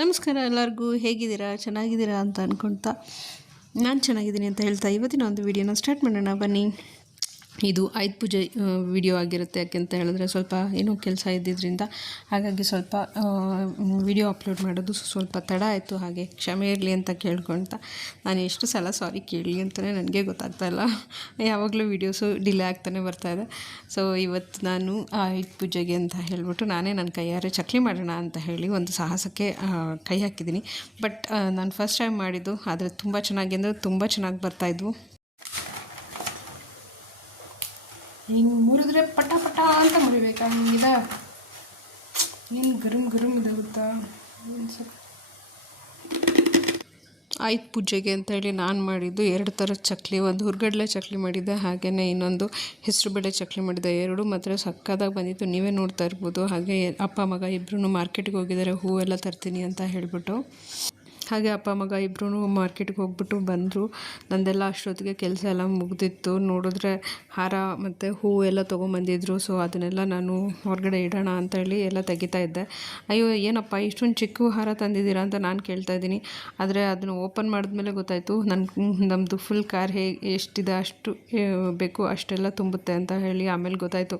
ನಮಸ್ಕಾರ ಎಲ್ಲರಿಗೂ, ಹೇಗಿದ್ದೀರಾ? ಚೆನ್ನಾಗಿದ್ದೀರಾ ಅಂತ ಅಂದ್ಕೊಳ್ತಾ ನಾನು ಚೆನ್ನಾಗಿದ್ದೀನಿ ಅಂತ ಹೇಳ್ತಾ ಇವತ್ತಿನ ಒಂದು ವಿಡಿಯೋನ ಸ್ಟಾರ್ಟ್ ಮಾಡೋಣ ಬನ್ನಿ. ಇದು ಆಯುಧ ಪೂಜೆ ವಿಡಿಯೋ ಆಗಿರುತ್ತೆ. ಯಾಕೆಂತ ಹೇಳಿದ್ರೆ ಸ್ವಲ್ಪ ಏನೋ ಕೆಲಸ ಇದ್ದಿದ್ದರಿಂದ ಹಾಗಾಗಿ ಸ್ವಲ್ಪ ವಿಡಿಯೋ ಅಪ್ಲೋಡ್ ಮಾಡೋದು ಸ್ವಲ್ಪ ತಡ ಆಯಿತು. ಹಾಗೆ ಕ್ಷಮೆ ಇರಲಿ ಅಂತ ಕೇಳ್ಕೊಳ್ತಾ ನಾನು ಎಷ್ಟು ಸಲ ಸಾರಿ ಕೇಳಲಿ ಅಂತಲೇ ನನಗೆ ಗೊತ್ತಾಗ್ತಾ ಇಲ್ಲ. ಯಾವಾಗಲೂ ವೀಡಿಯೋಸು ಡಿಲೇ ಆಗ್ತಾನೆ ಬರ್ತಾಯಿದೆ. ಸೊ ಇವತ್ತು ನಾನು ಆಯುಧ ಪೂಜೆಗೆ ಅಂತ ಹೇಳಿಬಿಟ್ಟು ನಾನೇ ನನ್ನ ಕೈಯಾರೆ ಚಕ್ಲಿ ಮಾಡೋಣ ಅಂತ ಹೇಳಿ ಒಂದು ಸಾಹಸಕ್ಕೆ ಕೈ ಹಾಕಿದ್ದೀನಿ. ಬಟ್ ನಾನು ಫಸ್ಟ್ ಟೈಮ್ ಮಾಡಿದ್ದು, ಆದರೆ ತುಂಬ ಚೆನ್ನಾಗಿ ಅಂದರೆ ತುಂಬ ಚೆನ್ನಾಗಿ ಬರ್ತಾಯಿದ್ವು. ಹಿಂಗೆ ಮುರಿದ್ರೆ ಪಟ ಪಟ ಅಂತ ಮುರಿಬೇಕಾ? ಹಿಂಗಿದೆ ನೀನು ಗರುಮ್ ಇದೆ ಗೊತ್ತಾ. ಆಯುಧ ಪೂಜೆಗೆ ಅಂತೇಳಿ ನಾನು ಮಾಡಿದ್ದು 2 ಥರದ ಚಕ್ಲಿ. ಒಂದು ಹುರ್ಗಡ್ಲೆ ಚಕ್ಲಿ ಮಾಡಿದ್ದೆ, ಹಾಗೆಯೇ ಇನ್ನೊಂದು ಹೆಸರುಬೇಳೆ ಚಕ್ಲಿ ಮಾಡಿದ್ದೆ. 2 ಮಾತ್ರ ಸಕ್ಕದಾಗಿ ಬಂದಿತ್ತು, ನೀವೇ ನೋಡ್ತಾ ಇರ್ಬೋದು. ಹಾಗೆ ಅಪ್ಪ ಮಗ ಇಬ್ಬರೂ ಮಾರ್ಕೆಟ್ಗೆ ಹೋಗಿದ್ದಾರೆ ಹೂವೆಲ್ಲ ತರ್ತೀನಿ ಅಂತ ಹೇಳಿಬಿಟ್ಟು. ಹಾಗೆ ಅಪ್ಪ ಮಗ ಇಬ್ಬರೂ ಮಾರ್ಕೆಟ್ಗೆ ಹೋಗ್ಬಿಟ್ಟು ಬಂದರು. ನಂದೆಲ್ಲ ಅಷ್ಟೊತ್ತಿಗೆ ಕೆಲಸ ಎಲ್ಲ ಮುಗ್ದಿತ್ತು. ನೋಡಿದ್ರೆ ಹಾರ ಮತ್ತು ಹೂವು ಎಲ್ಲ ತೊಗೊಂಬಂದಿದ್ರು. ಸೊ ಅದನ್ನೆಲ್ಲ ನಾನು ಹೊರಗಡೆ ಇಡೋಣ ಅಂತೇಳಿ ಎಲ್ಲ ತೆಗಿತಾ ಇದ್ದೆ. ಅಯ್ಯೋ ಏನಪ್ಪ ಇಷ್ಟೊಂದು ಚಿಕ್ಕ ಹಾರ ತಂದಿದ್ದೀರಾ ಅಂತ ನಾನು ಕೇಳ್ತಾ ಇದ್ದೀನಿ. ಆದರೆ ಅದನ್ನು ಓಪನ್ ಮಾಡಿದ್ಮೇಲೆ ಗೊತ್ತಾಯಿತು ನಮ್ಮದು ಫುಲ್ ಕಾರ್ ಎಷ್ಟಿದೆ ಅಷ್ಟು ಬೇಕು ಅಷ್ಟೆಲ್ಲ ತುಂಬುತ್ತೆ ಅಂತ ಹೇಳಿ. ಆಮೇಲೆ ಗೊತ್ತಾಯಿತು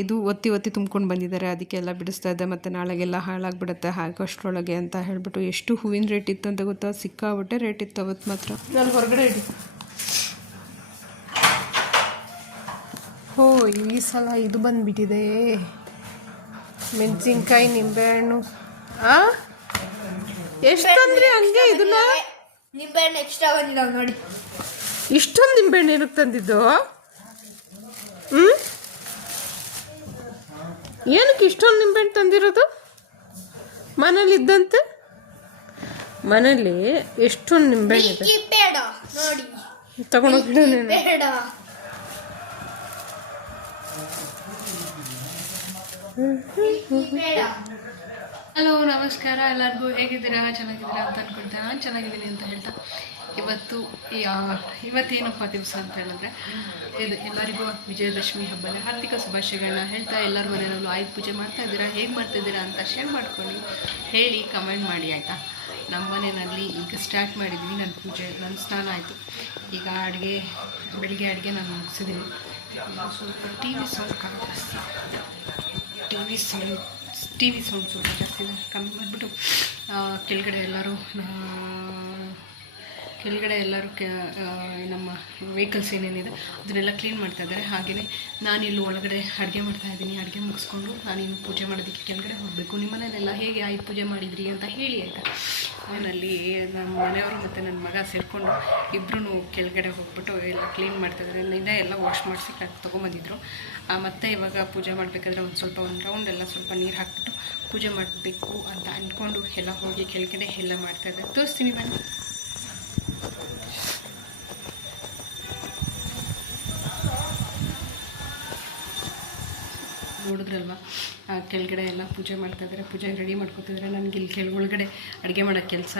ಇದು ಒತ್ತಿ ತುಂಬ್ಕೊಂಡು ಬಂದಿದ್ದಾರೆ, ಅದಕ್ಕೆಲ್ಲ ಬಿಡಿಸ್ತಾ ಇದ್ದೆ. ಮತ್ತು ನಾಳೆಗೆಲ್ಲ ಹಾಳಾಗಿಬಿಡುತ್ತೆ ಹಾಕೋಷ್ಟರೊಳಗೆ ಅಂತ ಹೇಳಿಬಿಟ್ಟು. ಎಷ್ಟು ಹೂವಿನ ರೇಟ್ ಇತ್ತು ಅಂತ ಗೊತ್ತಾ? ಸಿಕ್ಕಾಬಿಟ್ಟೆ ರೇಟ್ ಇತ್ತು ಅವತ್ತು ಮಾತ್ರ. ನಾನು ಹೊರಗಡೆ ಇಡಿ. ಈ ಸಲ ಇದು ಬಂದುಬಿಟ್ಟಿದೆ, ಮೆಣಸಿನ್ಕಾಯಿ ನಿಂಬೆಹಣ್ಣು. ಎಷ್ಟು ತಂದ್ರಿ ಹಂಗೆ? ಇದನ್ನ ನಿಂಬೆಹಣ್ಣು ಎಕ್ಸ್ಟ್ರಾ ಬಂದಿದ್ದಾವೆ ನೋಡಿ. ಇಷ್ಟೊಂದು ನಿಂಬೆಹಣ್ಣು ಏನಕ್ಕೆ ತಂದಿದ್ದು? ಏನಕ್ಕೆ ಇಷ್ಟೊಂದು ನಿಂಬೆಹಣ್ಣು ತಂದಿರೋದು? ಮನೇಲಿದ್ದಂತೆ ಮನೇಲಿ ಎಷ್ಟೊಂದು ನಿಂಬೆಹಣ್ಣು ಇದೆ. ತಗೊಂಡೋಗ್ಬಿಡು ನೀನು. ಹಲೋ, ನಮಸ್ಕಾರ ಎಲ್ಲರಿಗೂ. ಹೇಗಿದ್ದೀರಾ? ಚೆನ್ನಾಗಿದ್ದೀರಾ ಅಂತ ಅಂದ್ಕೊಳ್ತೇನೆ. ನಾನು ಚೆನ್ನಾಗಿದ್ದೀನಿ ಅಂತ ಹೇಳ್ತಾ ಇವತ್ತೇನಪ್ಪ ದಿವಸ ಅಂತ ಹೇಳಿದ್ರೆ, ಇದು ಎಲ್ಲರಿಗೂ ವಿಜಯದಶಮಿ ಹಬ್ಬದ ಹಾರ್ದಿಕ ಶುಭಾಶಯಗಳನ್ನ ಹೇಳ್ತಾ, ಎಲ್ಲರ ಮನೆಯಲ್ಲೂ ಆಯುಧ ಪೂಜೆ ಮಾಡ್ತಾ ಇದ್ದೀರಾ, ಹೇಗೆ ಮಾಡ್ತಾಯಿದ್ದೀರಾ ಅಂತ ಶೇರ್ ಮಾಡ್ಕೊಳ್ಳಿ, ಹೇಳಿ, ಕಮೆಂಟ್ ಮಾಡಿ ಆಯಿತಾ. ನಮ್ಮ ಮನೆಯಲ್ಲಿ ಈಗ ಸ್ಟಾರ್ಟ್ ಮಾಡಿದ್ವಿ ನನ್ನ ಪೂಜೆ. ನನ್ನ ಸ್ನಾನ ಆಯಿತು. ಈಗ ಬೆಳಿಗ್ಗೆ ಅಡುಗೆ ನಾನು ಮುಗಿಸಿದ್ದೀನಿ. ಸ್ವಲ್ಪ ಟಿ ವಿ ಸೌಂಡ್ ಸ್ವಲ್ಪ ಜಾಸ್ತಿ ಕಮ್ಮಿ ಮಾಡಿಬಿಟ್ಟು ಕೆಳಗಡೆ ಎಲ್ಲರೂ ನಮ್ಮ ವೆಹಿಕಲ್ಸ್ ಏನೇನಿದೆ ಅದನ್ನೆಲ್ಲ ಕ್ಲೀನ್ ಮಾಡ್ತಾಯಿದ್ದಾರೆ. ಹಾಗೆಯೇ ನಾನಿಲ್ಲಿ ಒಳಗಡೆ ಅಡುಗೆ ಮಾಡ್ತಾಯಿದ್ದೀನಿ. ಅಡುಗೆ ಮುಗಿಸ್ಕೊಂಡು ನಾನಿನ್ನು ಪೂಜೆ ಮಾಡೋದಕ್ಕೆ ಕೆಳಗಡೆ ಹೋಗಬೇಕು. ನಿಮ್ಮ ಮನೆಯಲ್ಲೆಲ್ಲ ಹೇಗೆ ಆಯುಧ ಪೂಜೆ ಮಾಡಿದ್ರಿ ಅಂತ ಹೇಳಿ ಆಯಿತಾ. ಅವನಲ್ಲಿ ನಮ್ಮ ಮನೆಯವರು ಮತ್ತು ನನ್ನ ಮಗ ಸೇರಿಕೊಂಡು ಇಬ್ಬರೂ ಕೆಳಗಡೆ ಹೋಗ್ಬಿಟ್ಟು ಎಲ್ಲ ಕ್ಲೀನ್ ಮಾಡ್ತಾಯಿದ್ದಾರೆ. ನಿನ್ನೆ ಎಲ್ಲ ವಾಶ್ ಮಾಡಿಸಿ ತೊಗೊಂಬಂದಿದ್ರು. ಮತ್ತು ಇವಾಗ ಪೂಜೆ ಮಾಡಬೇಕಾದ್ರೆ ಒಂದು ರೌಂಡ್ ಎಲ್ಲ ಸ್ವಲ್ಪ ನೀರು ಹಾಕಿಬಿಟ್ಟು ಪೂಜೆ ಮಾಡಬೇಕು ಅಂತ ಅಂದ್ಕೊಂಡು ಎಲ್ಲ ಹೋಗಿ ಕೆಳಗಡೆ ಎಲ್ಲ ಮಾಡ್ತಾಯಿದ್ದಾರೆ. ತೋರಿಸ್ತೀನಿ ಬನ್ನಿ. ನೋಡಿದ್ರಲ್ವ, ಕೆಳಗಡೆ ಎಲ್ಲ ಪೂಜೆ ಮಾಡ್ತಾಯಿದ್ದಾರೆ, ಪೂಜೆಗೆ ರೆಡಿ ಮಾಡ್ಕೊತಿದ್ದಾರೆ. ನನಗೆ ಇಲ್ಲಿ ಒಳಗಡೆ ಅಡುಗೆ ಮಾಡೋ ಕೆಲಸ,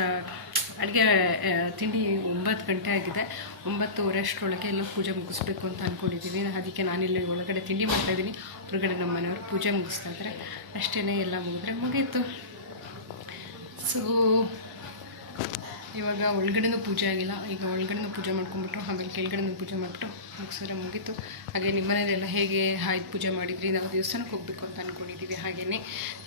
ತಿಂಡಿ 9 ಗಂಟೆ ಆಗಿದೆ. 9:30 ಅಷ್ಟರೊಳಗೆ ಎಲ್ಲ ಪೂಜೆ ಮುಗಿಸ್ಬೇಕು ಅಂತ ಅಂದ್ಕೊಂಡಿದ್ದೀನಿ. ಅದಕ್ಕೆ ನಾನಿಲ್ಲಿ ಒಳಗಡೆ ತಿಂಡಿ ಮಾಡ್ತಾಯಿದ್ದೀನಿ. ಹೊರಗಡೆ ನಮ್ಮ ಮನೆಯವರು ಪೂಜೆ ಮುಗಿಸ್ತಾ ಇದ್ದಾರೆ. ಅಷ್ಟೇ, ಎಲ್ಲ ಮುಗೀತು. ಸೊ ಇವಾಗ ಒಳಗಡೆನೂ ಪೂಜೆ ಆಗಿಲ್ಲ. ಈಗ ಒಳಗಡೆನೂ ಪೂಜೆ ಮಾಡ್ಕೊಂಬಿಟ್ರು, ಆಮೇಲೆ ಕೆಳಗಡೆನೂ ಪೂಜೆ ಮಾಡಿಬಿಟ್ಟು ಮುಗಿಸಿದ್ರೆ ಮುಗೀತು. ಹಾಗೆ ನಿಮ್ಮ ಮನೆಯಲ್ಲೆಲ್ಲ ಹೇಗೆ ಆಯುಧ ಪೂಜೆ ಮಾಡಿದ್ರಿ? ನಾವು ದೇವಸ್ಥಾನಕ್ಕೆ ಹೋಗಬೇಕು ಅಂತ ಅಂದ್ಕೊಂಡಿದ್ದೀವಿ.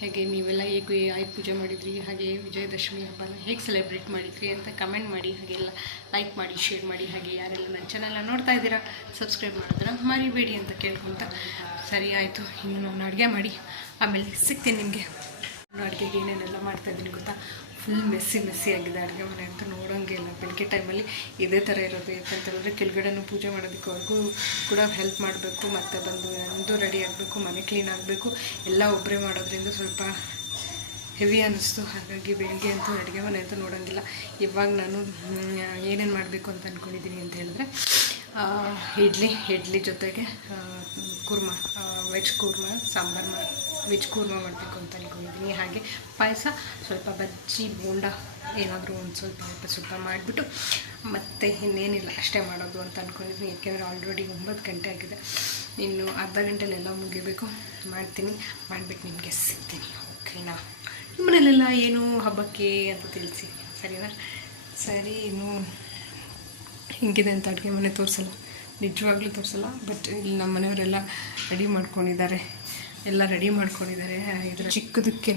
ಹೇಗೆ ನೀವೆಲ್ಲ ಹೇಗೆ ಆಯುಧ ಪೂಜೆ ಮಾಡಿದ್ರಿ, ಹಾಗೆ ವಿಜಯದಶಮಿ ಹಬ್ಬನ ಹೇಗೆ ಸೆಲೆಬ್ರೇಟ್ ಮಾಡಿದ್ರಿ ಅಂತ ಕಮೆಂಟ್ ಮಾಡಿ. ಹಾಗೆಲ್ಲ ಲೈಕ್ ಮಾಡಿ, ಶೇರ್ ಮಾಡಿ. ಹಾಗೆ ಯಾರೆಲ್ಲ ನನ್ನ ಚಾನಲ್ನ ನೋಡ್ತಾ ಇದ್ದೀರಾ ಸಬ್ಸ್ಕ್ರೈಬ್ ಮಾಡಿದ್ರೆ ಮರಿಬೇಡಿ ಅಂತ ಕೇಳ್ಕೊತ. ಸರಿ ಆಯಿತು, ಇನ್ನು ನಾನು ಅಡುಗೆ ಮಾಡಿ ಆಮೇಲೆ ಸಿಗ್ತೀನಿ ನಿಮಗೆ. ನಾನು ಅಡುಗೆಗೆ ಏನೇನೆಲ್ಲ ಮಾಡ್ತಾಯಿದ್ದೀನಿ ಗೊತ್ತಾ? ಫುಲ್ ಮೆಸ್ಸಿ ಆಗಿದೆ ಅಡುಗೆ ಮನೆ ಅಂತ ನೋಡೋಂಗೆ ಇಲ್ಲ. ಬೆಳಗ್ಗೆ ಟೈಮಲ್ಲಿ ಇದೇ ಥರ ಇರೋದು. ಯಾಕಂತೇಳಿದ್ರೆ ಕೆಳಗಡೆನೂ ಪೂಜೆ ಮಾಡೋದಕ್ಕವರೆಗೂ ಕೂಡ ಹೆಲ್ಪ್ ಮಾಡಬೇಕು, ಮತ್ತು ಬಂದು ನಂದು ರೆಡಿ ಆಗಬೇಕು, ಮನೆ ಕ್ಲೀನ್ ಆಗಬೇಕು. ಎಲ್ಲ ಒಬ್ಬರೇ ಮಾಡೋದ್ರಿಂದ ಸ್ವಲ್ಪ ಹೆವಿ ಅನ್ನಿಸ್ತು. ಹಾಗಾಗಿ ಬೆಳಗ್ಗೆ ಅಂತೂ ಅಡುಗೆ ಮನೆ ಅಂತೂ ನೋಡೋಂಗಿಲ್ಲ. ಇವಾಗ ನಾನು ಏನೇನು ಮಾಡಬೇಕು ಅಂತ ಅಂದ್ಕೊಂಡಿದ್ದೀನಿ ಅಂತ ಹೇಳಿದ್ರೆ, ಇಡ್ಲಿ ಜೊತೆಗೆ ಕುರ್ಮಾ, ವೆಜ್ ಕೂರ್ಮ ಮಾಡಬೇಕು ಅಂತ ಅಂದ್ಕೊಂಡಿದ್ದೀನಿ. ಹಾಗೆ ಪಾಯಸ, ಸ್ವಲ್ಪ ಬಜ್ಜಿ, ಬೋಂಡ ಏನಾದರೂ ಒಂದು ಸ್ವಲ್ಪ ಮಾಡಿಬಿಟ್ಟು ಮತ್ತು ಇನ್ನೇನಿಲ್ಲ ಅಷ್ಟೇ ಮಾಡೋದು ಅಂತ ಅಂದ್ಕೊಂಡಿದ್ದೀನಿ. ಏಕೆಂದರೆ ಆಲ್ರೆಡಿ 9 ಗಂಟೆ ಆಗಿದೆ. ಇನ್ನು ಅರ್ಧ ಗಂಟೆಲೆಲ್ಲ ಮುಗಿಬೇಕು. ಮಾಡಿಬಿಟ್ಟು ನಿಮಗೆ ಸಿಗ್ತೀನಿ. ಓಕೆನಾ? ಮನೇಲೆಲ್ಲ ಏನು ಹಬ್ಬಕ್ಕೆ ಅಂತ ತಿಳಿಸಿ, ಸರಿನಾ? ಸರಿ, ಇನ್ನು ಹಿಂಗಿದೆ ಅಂತ ಅಡುಗೆ ಮನೆ ತೋರಿಸಲ್ಲ, ನಿಜವಾಗ್ಲೂ ತೋರಿಸಲ್ಲ. ಬಟ್ ಇಲ್ಲಿ ನಮ್ಮ ಮನೆಯವರೆಲ್ಲ ರೆಡಿ ಮಾಡ್ಕೊಂಡಿದ್ದಾರೆ, ಇದರ ಚಿಕ್ಕದಕ್ಕೇ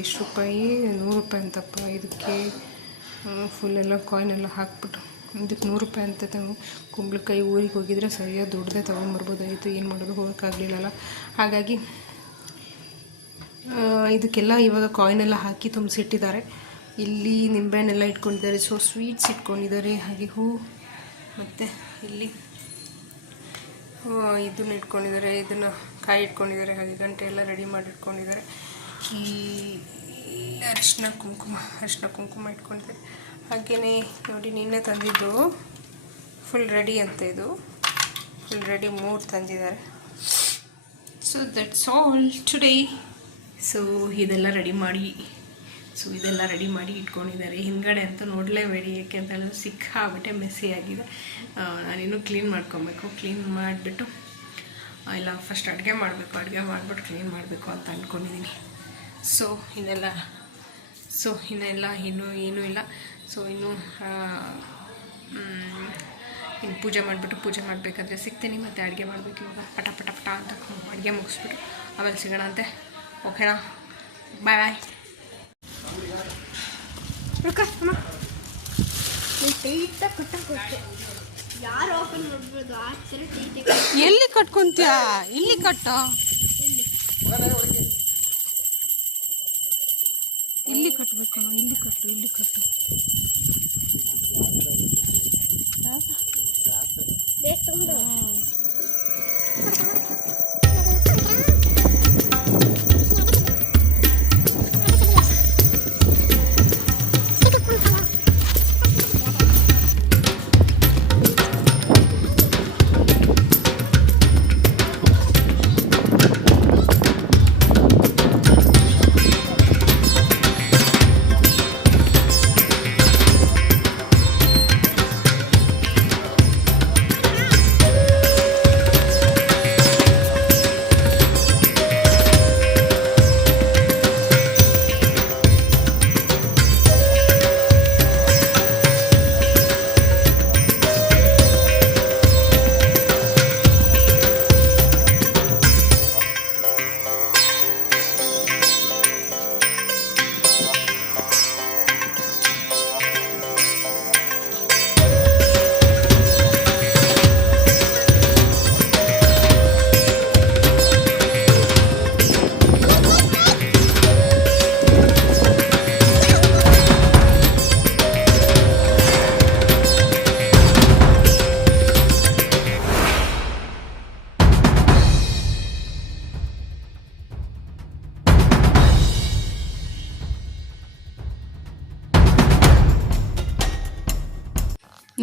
ಎಷ್ಟು ರೂಪಾಯಿ? 100 ರೂಪಾಯಿ ಅಂತಪ್ಪ. ಇದಕ್ಕೆ ಫುಲ್ಲೆಲ್ಲ ಕಾಯಿನೆಲ್ಲ ಹಾಕ್ಬಿಟ್ಟು ಇದಕ್ಕೆ 100 ರೂಪಾಯಿ ಅಂತ. ಕುಂಬಳಕಾಯಿ ಊರಿಗೆ ಹೋಗಿದ್ರೆ ಸರಿಯಾಗಿ ದೊಡ್ಡದೇ ತೊಗೊಂಬರ್ಬೋದಾಯಿತು, ಏನು ಮಾಡೋದು, ಹೋಗೋಕ್ಕಾಗಲಿಲ್ಲಲ್ಲ. ಹಾಗಾಗಿ ಇದಕ್ಕೆಲ್ಲ ಇವಾಗ ಕಾಯಿನೆಲ್ಲ ಹಾಕಿ ತುಂಬಿಸಿಟ್ಟಿದ್ದಾರೆ. ಇಲ್ಲಿ ನಿಂಬೆಹಣ್ಣೆಲ್ಲ ಇಟ್ಕೊಂಡಿದ್ದಾರೆ, ಸೊ ಸ್ವೀಟ್ಸ್ ಇಟ್ಕೊಂಡಿದ್ದಾರೆ, ಹಾಗೆ ಹೂ ಮತ್ತು ಇಲ್ಲಿ ಇದನ್ನು ಇಟ್ಕೊಂಡಿದ್ದಾರೆ, ಇದನ್ನು ಕಾಯಿ ಇಟ್ಕೊಂಡಿದ್ದಾರೆ, ಹಾಗೆ ಗಂಟೆ ಎಲ್ಲ ರೆಡಿ ಮಾಡಿ ಇಟ್ಕೊಂಡಿದ್ದಾರೆ. ಈ ಅರಿಶಿನ ಕುಂಕುಮ ಇಟ್ಕೊಂಡಿದ್ದಾರೆ. ಹಾಗೆಯೇ ನೋಡಿ, ನಿನ್ನೆ ತಂದಿದ್ದು ಫುಲ್ ರೆಡಿ ಅಂತ, ಇದು ಫುಲ್ ರೆಡಿ 3 ತಂದಿದ್ದಾರೆ. So that's all today. So ಇದೆಲ್ಲ ರೆಡಿ ಮಾಡಿ ಇಟ್ಕೊಂಡಿದ್ದಾರೆ. ಹಿಂದ್ಗಡೆ ಅಂತೂ ನೋಡಲೇಬೇಡಿ, ಯಾಕೆ ಅಂತ ಹೇಳಿದ್ರೆ ಸಿಕ್ಕಾಬಿಟ್ಟೆ ಮೆಸ್ಸಿ ಆಗಿದೆ. ನಾನಿನ್ನೂ ಕ್ಲೀನ್ ಮಾಡ್ಕೊಬೇಕು. ಕ್ಲೀನ್ ಮಾಡಿಬಿಟ್ಟು ಇಲ್ಲ, ಫಸ್ಟ್ ಅಡುಗೆ ಮಾಡಿಬಿಟ್ಟು ಕ್ಲೀನ್ ಮಾಡಬೇಕು ಅಂತ ಅಂದ್ಕೊಂಡಿದ್ದೀನಿ. ಸೊ ಇನ್ನೆಲ್ಲ ಇನ್ನೂ ಏನೂ ಇಲ್ಲ. ಸೊ ಇನ್ನು ಪೂಜೆ ಮಾಡಬೇಕಾದ್ರೆ ಸಿಗ್ತೀನಿ. ಮತ್ತು ಅಡುಗೆ ಮಾಡಬೇಕು ಇವಾಗ ಪಟ ಅಂತ ಅಡುಗೆ ಮುಗಿಸ್ಬಿಟ್ಟು ಆಮೇಲೆ ಸಿಗೋಣ ಅಂತೆ. ಓಕೆನಾ? ಬಾಯ್. ಎಲ್ಲಿ ಕಟ್ಕೊಂತೀಯ? ಇಲ್ಲಿ ಕಟ್ಟು, ಇಲ್ಲಿ ಕಟ್ಟಬೇಕು. ಇಲ್ಲಿ ಕಟ್ಟು.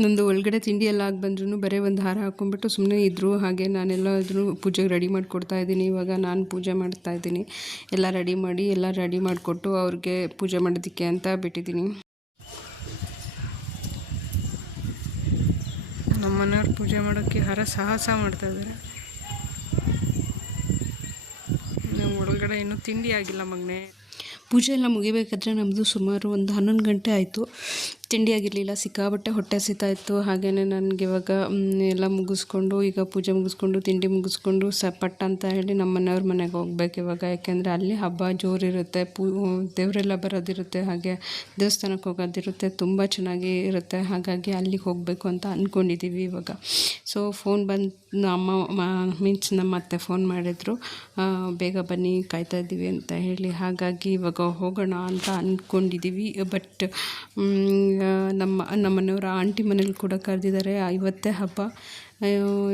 ನಂದು ಒಳಗಡೆ ತಿಂಡಿ ಎಲ್ಲ ಆಗಿ ಬಂದ್ರೂ ಬರೀ ಒಂದು ಹಾರ ಹಾಕ್ಕೊಂಡ್ಬಿಟ್ಟು ಸುಮ್ಮನೆ ಇದ್ದರು. ಹಾಗೆ ನಾನೆಲ್ಲರೂ ಪೂಜೆಗೆ ರೆಡಿ ಮಾಡಿಕೊಡ್ತಾ ಇದ್ದೀನಿ. ಇವಾಗ ನಾನು ಪೂಜೆ ಮಾಡ್ತಾಯಿದ್ದೀನಿ. ಎಲ್ಲ ರೆಡಿ ಮಾಡಿಕೊಟ್ಟು ಅವ್ರಿಗೆ ಪೂಜೆ ಮಾಡೋದಕ್ಕೆ ಅಂತ ಬಿಟ್ಟಿದ್ದೀನಿ. ನಮ್ಮ ಮನೆಯವ್ರು ಪೂಜೆ ಮಾಡೋಕ್ಕೆ ಸಾಹಸ ಮಾಡ್ತಾಯಿದ್ದಾರೆ. ಒಳಗಡೆ ಇನ್ನೂ ತಿಂಡಿ ಆಗಿಲ್ಲ ಮಗನೇ. ಪೂಜೆ ಎಲ್ಲ ಮುಗಿಬೇಕಾದ್ರೆ ನಮ್ಮದು ಸುಮಾರು ಒಂದು 11 ಗಂಟೆ ಆಯಿತು. ತಿಂಡಿ ಆಗಿರಲಿಲ್ಲ, ಸಿಕ್ಕಾಬಟ್ಟೆ ಹೊಟ್ಟೆ ಹಸಿತಾಯಿತ್ತು. ಹಾಗೆಯೇ ನನಗೆ ಇವಾಗ ಎಲ್ಲ ಮುಗಿಸ್ಕೊಂಡು, ಈಗ ಪೂಜೆ ಮುಗಿಸ್ಕೊಂಡು ತಿಂಡಿ ಮುಗಿಸ್ಕೊಂಡು ಪಟ್ಟ ಅಂತ ಹೇಳಿ ನಮ್ಮ ಮನೆಯವ್ರ ಮನೆಗೆ ಹೋಗ್ಬೇಕು ಇವಾಗ. ಯಾಕೆಂದರೆ ಅಲ್ಲಿ ಹಬ್ಬ ಜೋರಿರುತ್ತೆ, ದೇವರೆಲ್ಲ ಬರೋದಿರುತ್ತೆ, ಹಾಗೆ ದೇವಸ್ಥಾನಕ್ಕೆ ಹೋಗೋದಿರುತ್ತೆ, ತುಂಬ ಚೆನ್ನಾಗಿ ಇರುತ್ತೆ. ಹಾಗಾಗಿ ಅಲ್ಲಿಗೆ ಹೋಗಬೇಕು ಅಂತ ಅಂದ್ಕೊಂಡಿದ್ದೀವಿ ಇವಾಗ. ಸೊ ಫೋನ್ ಬಂದು ನಮ್ಮ ಅತ್ತೆ ಫೋನ್ ಮಾಡಿದ್ರು, ಬೇಗ ಬನ್ನಿ ಕಾಯ್ತಾ ಇದ್ದೀವಿ ಅಂತ ಹೇಳಿ. ಹಾಗಾಗಿ ಇವಾಗ ಹೋಗೋಣ ಅಂತ ಅಂದ್ಕೊಂಡಿದ್ದೀವಿ. ಬಟ್ ನಮ್ಮ ಮನೆಯವರ ಆಂಟಿ ಮನೇಲಿ ಕೂಡ ಕರೆದಿದ್ದಾರೆ. ಇವತ್ತೇ ಹಬ್ಬ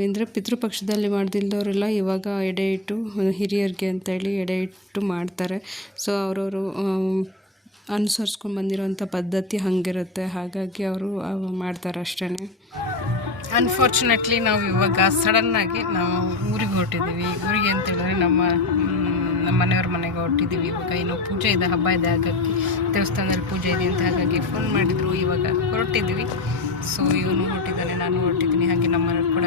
ಅಂದರೆ ಪಿತೃಪಕ್ಷದಲ್ಲಿ ಮಾಡ್ದಿಲ್ದವರೆಲ್ಲ ಇವಾಗ ಎಡೆ ಇಟ್ಟು ಹಿರಿಯರಿಗೆ ಅಂತೇಳಿ ಎಡೆ ಇಟ್ಟು ಮಾಡ್ತಾರೆ. ಸೊ ಅವರವರು ಅನುಸರಿಸ್ಕೊಂಡು ಬಂದಿರೋಂಥ ಪದ್ಧತಿ ಹಾಗಿರುತ್ತೆ. ಹಾಗಾಗಿ ಅವರು ಮಾಡ್ತಾರೆ ಅಷ್ಟೇ. ಅನ್ಫಾರ್ಚುನೇಟ್ಲಿ ನಾವು ಇವಾಗ ಸಡನ್ನಾಗಿ ನಾವು ಊರಿಗೆ ಹೊರಟಿದ್ದೀವಿ. ಊರಿಗೆ ಅಂತೇಳಿದ್ರೆ ನಮ್ಮ ಮನೆಯವ್ರ ಮನೆಗೆ ಹೊರಟಿದ್ದೀವಿ. ಇವಾಗ ಏನೋ ಪೂಜೆ ಇದೆ, ಹಬ್ಬ ಇದೆ, ಹಾಗಾಗಿ ದೇವಸ್ಥಾನದಲ್ಲಿ ಪೂಜೆ ಇದೆ ಅಂತ ಹಾಗಾಗಿ ಫೋನ್ ಮಾಡಿದರು. ಇವಾಗ ಹೊರಟಿದ್ದೀವಿ. ಸೊ ಇವನು ಹೊರಟಿದ್ದಾನೆ, ನಾನು ಹೊರಟಿದ್ದೀನಿ, ಹಾಗೆ ನಮ್ಮ ಮನೆಯವ್ರು ಕೂಡ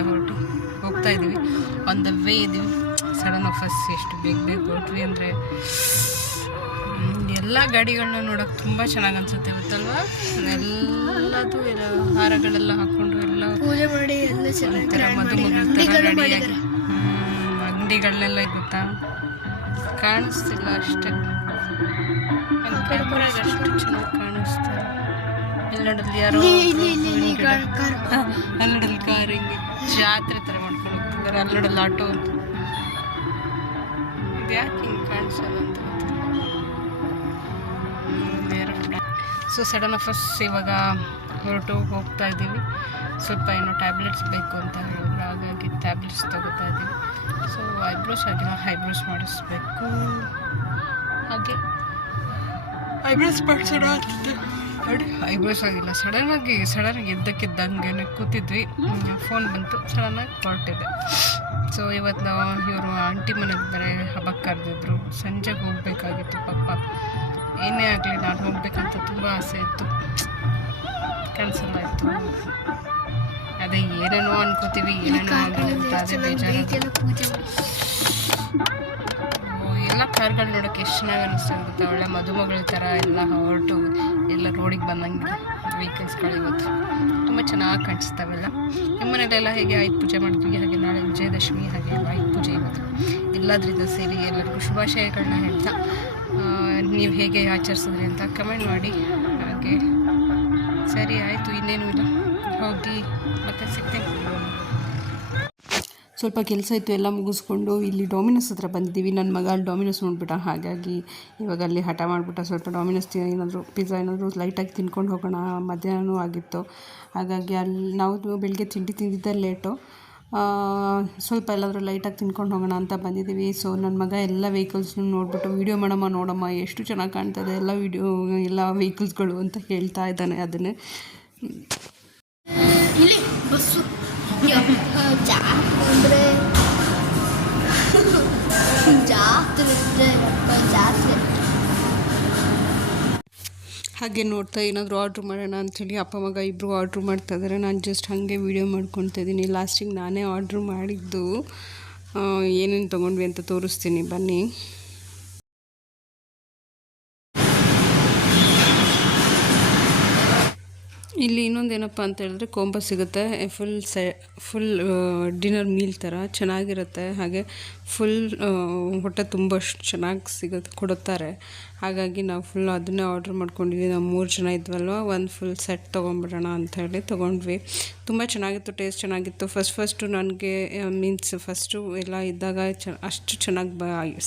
ಹೋಗ್ತಾ ಇದ್ದೀವಿ. ಆನ್ ದ ವೇ ಇದ್ದೀವಿ. ಸಡನ್ ಆಫರ್ಸ್ ಎಷ್ಟು ಬೇಗ ಹೊರಟ್ವಿ ಅಂದರೆ ಎಲ್ಲ ಗಾಡಿಗಳನ್ನ ನೋಡೋಕೆ ತುಂಬ ಚೆನ್ನಾಗಿ ಅನ್ಸುತ್ತೆ ಗೊತ್ತಲ್ವಾ. ಎಲ್ಲದು ಹಾರಗಳೆಲ್ಲ ಹಾಕ್ಕೊಂಡು ಎಲ್ಲ ಪೂಜೆ ಮಾಡಿ ಎಲ್ಲ ರೆಡಿಯಾಗಿ ಅಂಗಡಿಗಳನ್ನೆಲ್ಲ ಗೊತ್ತಾ ಕಾಣಿಸ್ತಿಲ್ಲ ಅಷ್ಟೇ. ಕ್ಯಾಮ್ರಾಗ ಅಷ್ಟು ಚೆನ್ನಾಗಿ ಕಾಣಿಸ್ತಾರೆ. ಎಲ್ಲಡಲ್ಲಿ ಯಾರೋ ಅಲ್ಲಡಲ್ಲಿ ಕಾರ್ ಹಿಂಗೆ ಜಾತ್ರೆ ಥರ ಮಾಡ್ಕೊಂಡು ಹೋಗ್ತಿದ್ದಾರೆ. ಅಲ್ಲಡಲ್ಲಿ ಆಟೋ ಅಂತ ಇದು ಯಾಕೆ ಹಿಂಗೆ ಕಾಣಿಸಲ್ಲ ಅಂತ ಸೊ ಸಡನ್ ಆಫರ್ಸ್ ಇವಾಗ ಹೊರಟು ಹೋಗ್ತಾ ಇದ್ದೀವಿ. ಸ್ವಲ್ಪ ಏನೋ ಟ್ಯಾಬ್ಲೆಟ್ಸ್ ಬೇಕು ಅಂತ ಹೇಳಿದ್ರು, ಹಾಗಾಗಿ ಟ್ಯಾಬ್ಲೆಟ್ಸ್ ತಗೋತಾ ಇದ್ದೀವಿ. ಸೊ ಐಬ್ರೋಸ್ ಆಗಿಲ್ಲ, ಐಬ್ರೋಸ್ ಮಾಡಿಸ್ಬೇಕು. ಹಾಗೆ ಐಬ್ರೋಸ್ ಮಾಡಿಸೋಣ ಅಂತಿದ್ದೆ, ನೋಡಿ ಐಬ್ರೋಸ್ ಆಗಿಲ್ಲ. ಸಡನ್ನಾಗಿ ಇದ್ದಕ್ಕಿದ್ದಂಗೆ ಕೂತಿದ್ವಿ, ಫೋನ್ ಬಂತು, ಸಡನ್ನಾಗಿ ಹೊರಟಿದೆ. ಸೊ ಇವತ್ತು ನಾವು ಇವರು ಆಂಟಿ ಮನೆಗೆ ಬೇರೆ ಹಬ್ಬಕ್ಕೆ ಕರೆದಿದ್ರು. ಸಂಜೆಗೆ ಹೋಗಬೇಕಾಗಿತ್ತು. ಪಾಪ ಏನೇ ಆಗಲಿ ನಾನು ಹೋಗ್ಬೇಕಂತ ತುಂಬ ಆಸೆ ಇತ್ತು, ಕ್ಯಾನ್ಸಲ್ ಆಯಿತು. ಅದೇ ಏನೇನೋ ಅನ್ಕೋತೀವಿ, ಏನೇನೋ ಅಂತ ಅದೇ ಬೇಜಾರು. ಎಲ್ಲ ಕಾರ್ಗಳು ನೋಡೋಕೆ ಎಷ್ಟು ಚೆನ್ನಾಗಿ ಅನ್ನಿಸ್ತಾ ಇರುತ್ತೆ. ಒಳ್ಳೆ ಮದುಮಗಳ ಥರ ಎಲ್ಲ ಹೊರಟು ಎಲ್ಲ ರೋಡಿಗೆ ಬಂದಂಗೆ ವೆಹಿಕಲ್ಸ್ಗಳು ಇವತ್ತು ತುಂಬ ಚೆನ್ನಾಗಿ ಕಾಣಿಸ್ತಾವೆಲ್ಲ. ನಿಮ್ಮ ಮನೇಲೆಲ್ಲ ಹೇಗೆ ಆಯುಧ ಪೂಜೆ ಮಾಡಿದ್ವಿ, ಹಾಗೆ ನಾಳೆ ವಿಜಯದಶಮಿ, ಹಾಗೆ ಆಯುಧ ಪೂಜೆ ಇವತ್ತು ಎಲ್ಲದ್ರಿಂದ ಸೇರಿ ಎಲ್ಲರಿಗೂ ಶುಭಾಶಯಗಳನ್ನ ಹೇಳ್ತಾ ನೀವು ಹೇಗೆ ಆಚರಿಸಿದ್ರಿ ಅಂತ ಕಮೆಂಟ್ ಮಾಡಿ. ಹಾಗೆ ಸರಿ ಆಯಿತು, ಇನ್ನೇನು ಇಲ್ಲ, ಹೋಗಿ ಮತ್ತೆ ಸಿಗ್ತೇನೆ. ಸ್ವಲ್ಪ ಕೆಲಸ ಇತ್ತು, ಎಲ್ಲ ಮುಗಿಸ್ಕೊಂಡು ಇಲ್ಲಿ ಡಾಮಿನೋಸ್ ಹತ್ರ ಬಂದಿದ್ದೀವಿ. ನನ್ನ ಮಗ ಅಲ್ಲಿ ಡಾಮಿನೋಸ್ ನೋಡ್ಬಿಟ್ಟ, ಹಾಗಾಗಿ ಇವಾಗ ಅಲ್ಲಿ ಹಠ ಮಾಡಿಬಿಟ್ಟ. ಸ್ವಲ್ಪ ಡಾಮಿನೋಸ್ ಏನಾದರೂ ಪಿಜ್ಜಾ ಏನಾದರೂ ಲೈಟಾಗಿ ತಿನ್ಕೊಂಡು ಹೋಗೋಣ, ಮಧ್ಯಾಹ್ನವೂ ಆಗಿತ್ತು. ಹಾಗಾಗಿ ಅಲ್ಲಿ ನಾವು ಬೆಳಗ್ಗೆ ತಿಂಡಿ ತಿಂದಿದ್ದೆ ಲೇಟು, ಸ್ವಲ್ಪ ಎಲ್ಲಾದರೂ ಲೈಟಾಗಿ ತಿನ್ಕೊಂಡು ಹೋಗೋಣ ಅಂತ ಬಂದಿದ್ದೀವಿ. ಸೊ ನನ್ನ ಮಗ ಎಲ್ಲ ವೆಹಿಕಲ್ಸ್ನು ನೋಡಿಬಿಟ್ಟು ವೀಡಿಯೋ ನೋಡಮ್ಮ ಎಷ್ಟು ಚೆನ್ನಾಗಿ ಕಾಣ್ತದೆ ಎಲ್ಲ ವೆಹಿಕಲ್ಸ್ಗಳು ಅಂತ ಹೇಳ್ತಾ ಇದ್ದಾನೆ. ಅದನ್ನೇ ಇಲ್ಲಿ ಬಸ್ಸು ಜಾತ್ರೆ ಹಾಗೆ ನೋಡ್ತಾ ಏನಾದರೂ ಆರ್ಡ್ರ್ ಮಾಡೋಣ ಅಂಥೇಳಿ ಅಪ್ಪ ಮಗ ಇಬ್ಬರು ಆರ್ಡ್ರ್ ಮಾಡ್ತಾಯಿದ್ದಾರೆ. ನಾನು ಜಸ್ಟ್ ಹಾಗೆ ವೀಡಿಯೋ ಮಾಡ್ಕೊತಾ ಇದ್ದೀನಿ. ಲಾಸ್ಟಿಗೆ ನಾನೇ ಆರ್ಡ್ರ್ ಮಾಡಿದ್ದು, ಏನೇನು ತೊಗೊಂಡ್ವಿ ಅಂತ ತೋರಿಸ್ತೀನಿ ಬನ್ನಿ. ಇಲ್ಲಿ ಇನ್ನೊಂದೇನಪ್ಪ ಅಂತ ಹೇಳಿದ್ರೆ ಕೊಂಬ ಸಿಗುತ್ತೆ, ಫುಲ್ ಡಿನ್ನರ್ ಮೀಲ್ ಥರ ಚೆನ್ನಾಗಿರುತ್ತೆ. ಹಾಗೆ ಫುಲ್ ಹೊಟ್ಟೆ ತುಂಬಷ್ಟು ಚೆನ್ನಾಗಿ ಕೊಡುತ್ತಾರೆ. ಹಾಗಾಗಿ ನಾವು ಫುಲ್ ಅದನ್ನೇ ಆರ್ಡ್ರ್ ಮಾಡ್ಕೊಂಡಿದ್ವಿ. ನಾವು 3 ಜನ ಇದ್ವಲ್ವ, ಒಂದು ಫುಲ್ ಸೆಟ್ ತೊಗೊಂಡ್ಬಿಡೋಣ ಅಂಥೇಳಿ ತೊಗೊಂಡ್ವಿ. ತುಂಬ ಚೆನ್ನಾಗಿತ್ತು, ಟೇಸ್ಟ್ ಚೆನ್ನಾಗಿತ್ತು. ಫಸ್ಟು ನನಗೆ ಫಸ್ಟು ಎಲ್ಲ ಇದ್ದಾಗ ಅಷ್ಟು ಚೆನ್ನಾಗಿ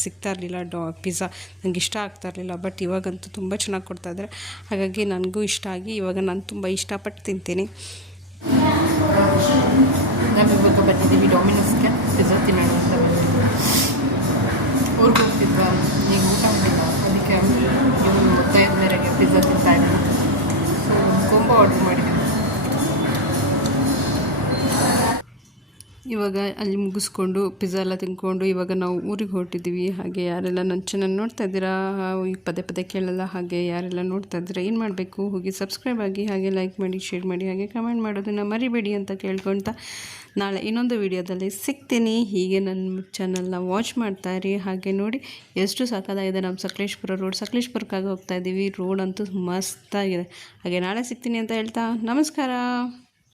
ಸಿಗ್ತಾ ಇರಲಿಲ್ಲ ಪಿಜ್ಜಾ, ನನಗೆ ಇಷ್ಟ ಆಗ್ತಾ ಇರಲಿಲ್ಲ. ಬಟ್ ಇವಾಗಂತೂ ತುಂಬ ಚೆನ್ನಾಗಿ ಕೊಡ್ತಾಯಿದ್ದಾರೆ, ಹಾಗಾಗಿ ನನಗೂ ಇಷ್ಟ ಆಗಿ ಇವಾಗ ನಾನು ತುಂಬ ಇಷ್ಟಪಟ್ಟು ತಿಂತೀನಿ. ನಾವಿವಾಗ ಬಂದಿದ್ದೀವಿ ಡಾಮಿನೋಸ್ಗೆ ಪಿಜ್ಜಾ ತಿನ್ನೋಣ ಅಂತ ಬಂದಿದ್ದೀವಿ. ಊರಿಗೆ ಹೋಗ್ತಿದ್ವಾ, ಈಗ ಊಟ ಮಾಡಿಲ್ಲ, ಅದಕ್ಕೆ ಇವನು ಒತ್ತಾಯದ ಮೇರೆಗೆ ಪಿಜ್ಜಾ ತಿಂತಾ ಇದ್ದೀನಿ. ಸೊ ಕೊಂಬ ಆರ್ಡ್ರ್ ಮಾಡಿದ್ದೀವಿ. ಇವಾಗ ಅಲ್ಲಿ ಮುಗಿಸ್ಕೊಂಡು ಪಿಜ್ಜಾ ಎಲ್ಲ ತಿಂದ್ಕೊಂಡು ಇವಾಗ ನಾವು ಊರಿಗೆ ಹೊರಟಿದ್ದೀವಿ. ಹಾಗೆ ಯಾರೆಲ್ಲ ನನ್ನ ಚಾನಲ್ ನೋಡ್ತಾ ಇದ್ದೀರಾ, ಪದೇ ಕೇಳಲ್ಲ, ಹಾಗೆ ಯಾರೆಲ್ಲ ನೋಡ್ತಾ ಇದ್ದೀರಾ ಏನು ಮಾಡಬೇಕು, ಹೋಗಿ ಸಬ್ಸ್ಕ್ರೈಬ್ ಆಗಿ, ಹಾಗೆ ಲೈಕ್ ಮಾಡಿ, ಶೇರ್ ಮಾಡಿ, ಹಾಗೆ ಕಮೆಂಟ್ ಮಾಡೋದನ್ನು ಮರಿಬೇಡಿ ಅಂತ ಕೇಳ್ಕೊಳ್ತಾ ನಾಳೆ ಇನ್ನೊಂದು ವಿಡಿಯೋದಲ್ಲಿ ಸಿಗ್ತೀನಿ. ಹೀಗೆ ನನ್ನ ಚಾನಲ್ನ ವಾಚ್ ಮಾಡ್ತಾಯಿರಿ. ಹಾಗೆ ನೋಡಿ ಎಷ್ಟು ಸಾಕಾಗಿದೆ ನಮ್ಮ ಸಕಲೇಶ್ಪುರ ರೋಡ್. ಸಕಲೇಶ್ಪುರಕ್ಕಾಗಿ ಹೋಗ್ತಾ ಇದ್ದೀವಿ. ರೋಡ್ ಅಂತೂ ಮಸ್ತಾಗಿದೆ. ಹಾಗೆ ನಾಳೆ ಸಿಗ್ತೀನಿ ಅಂತ ಹೇಳ್ತಾ ನಮಸ್ಕಾರ.